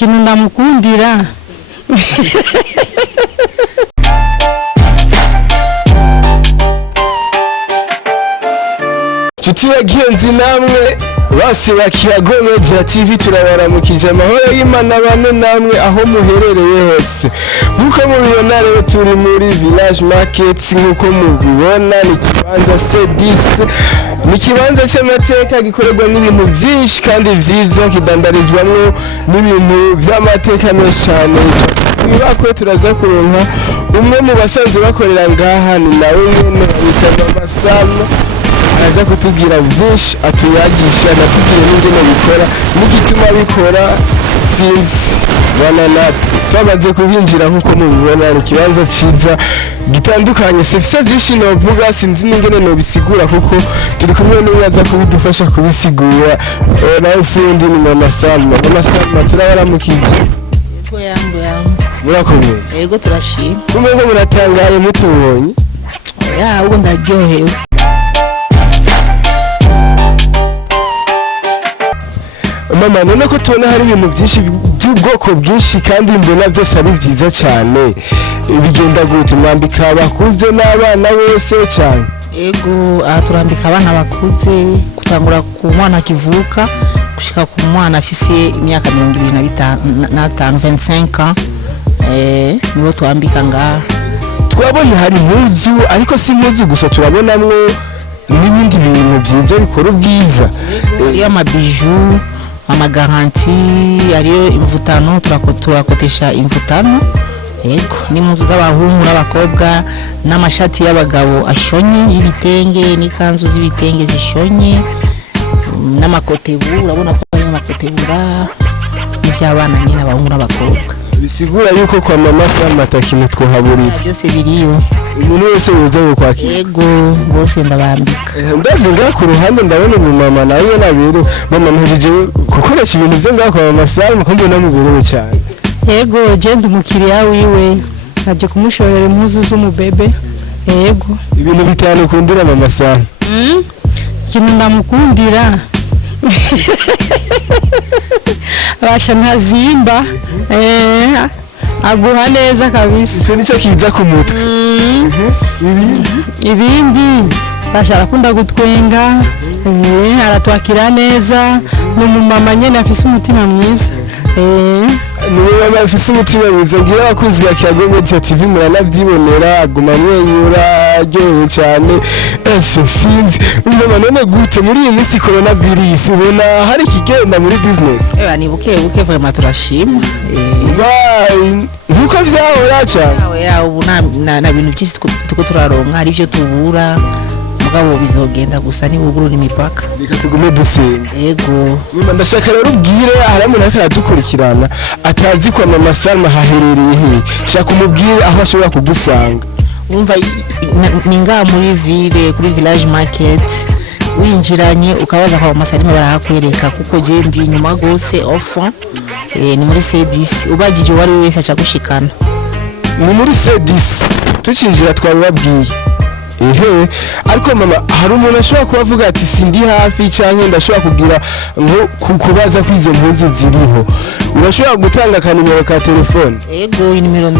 ikintu ndamukundira Chiti yagenzi namwe basi bakiyago Media TV turabaramukije amahoro y'Imana bane namwe aho muherereye hose nkuko mubibona rero turi muri Village Market nkuko mubibona ni kibanza C10 ni kibanza cy'amateka gikorerwa n'ibintu byinshi kandi vyiza kidandarizwamwo n'ibintu by'amateka menshi cyane nibako turaza kuronka umwe mu basanze bakorera ngaha ni nawe nyene yitwa Masano aza kutubwira vyinshi atuyagisha natubwire n'ingene bikora n'igituma bikora sinzi banana twabaze kuhinjira nkuko mubibona ari kibanza ciza gitandukanye sifisa vyinshi novuga sinzi n'ingene no bisigura kuko turi kumwe n'uyaza kubidufasha kubisigura nawe sindi ni Mama Salma turabaramukije yego murakomeye yego turashima kumwe muratangaye mutubonye ubu ndaryohewe Mama none ko tubona hari ibintu byinshi by'ubwoko bwinshi kandi mbona byose ari byiza cyane bigenda gute mwambika abakuze n'abana bose cyane yego aha turambika abana bakuze kutangura ku mwana kivuka gushika ku mwana afise imyaka 25 25 nibo twambika ngaha twabonye hari impuzu ariko si impuzu gusa turabonamwo n'ibindi bintu byiza bikora ubwiza y'amabiju amagaranti ariyo imvutano turakotesha imvutano yego n'impuzu z'abahungu n'abakobwa n'amashati y'abagabo ashonye y'ibitenge n'ikanzu z'ibitenge zishonye n'amakotebu urabona ko ari amakotebura n'iby'abana nyine abahungu n'abakobwa bisigura yuko kwa Mama Salma atakintu twohaburira byose biriyo umuntu wese uza gukwakira yego bose ndabambika ndavuga ku ruhande ndabona umumama nawe nabero mama ntujije gukoresha ibintu byo ngaho kwa Mama Salma kumbe namuberewe cyane yego je ndi umukiriya wiwe naje kumushorera impuzu z'umubebe yego ibintu bitanu kundira Mama Salma ikintu ndamukundira basha ntazimba aguha neza kabisa icyo nicyo kiza ku mutwe ibindi basha arakunda gutwenga aratwakira neza n'umumama nyene afise umutima mwiza niwe baba afise umutima mwiza ngira abakunzi ba Kiyago Media TV muranavyibonera aguma amwenyura aryohewe cyane sinzi mama none gute muri iyi minsi coronavirus ubona hari kigenda muri business ni buke vraiment turashima nkuko vyahora cyane ubu na bintu byinshi tuko turaronka ari byo tubura mugabo bizogenda gusa ni bugurura imipaka reka tugume dusenga yego mama ndashaka rero ubwire haramuntu akaradukurikirana atazi kwa Mama Salma haherereye he shaka umubwire aho ashobora kugusanga umva ninga muri ville kuri Village Market winjiranye ukabaza kwa Mama Salma barahakwereka kuko je ndi nyuma gose offer ni muri C10 ubajije wari wese acha gushikana ni muri C10 tucinjira twababwiye ariko mama hari umuntu ashobora kubavuga ati sindi hafi cyangwa ndashobora kugira ngo kubaza kwizo mpuzu ziriho urashobora gutanga kanimero ka telefone yego inimero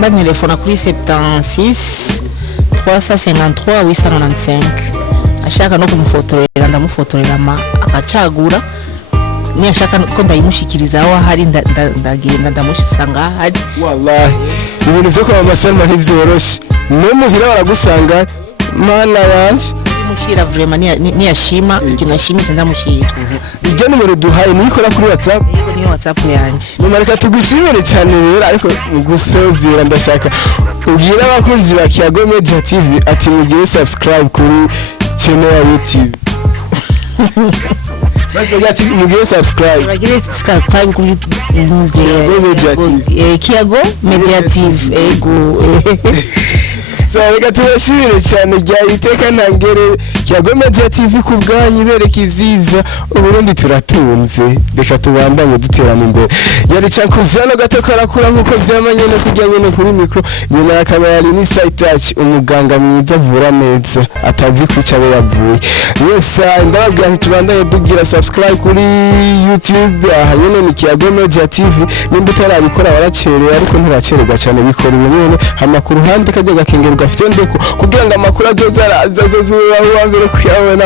ba telefone kuri 76 353 895 ashaka no kumufotorera ndamufotorera akacagura ni ashaka ko ndayimushikiriza aho hari ndagenda ndamusanga hari wallahi ibintu byo kwa Mama Salma ntivyoroshe no muhira baragusanga mana wanje mushira vraiment ni yashima ikintu yashimize ndamushira ibyo numero duhaye nikora kuri WhatsApp yego ni WhatsApp yanje mama reka tugushimire cyane rero ariko gusezera ndashaka ubwira abakunzi ba Kiyago Media TV ati mugire subscribe kuri channel ya YouTube basi gati mugire subscribe kuri Kiyago Media TV yego reka tubashimire cyane rya iteka ntangere Kiyago Media TV ku bwanyu bereka iziza Uburundi turatunze reka tubandanye duterana imbere yari cakuzana gato karakura nkuko vyamanye no kujyanye no kuri micro nyuma yakaba yari ni Side Touch umuganga mwiza avura neza atazi kwica abo yavuye yes ndababwira nti tubandanye dugira subscribe kuri YouTube hanyene ni Kiyago Media TV nimba utarabikora waracereye ariko ntiracererwa cyane bikora ibintu hama ku ruhande kajya gakengero gafite ndeko kugira ngo amakuru azoza azozuba wa mbere kuyabona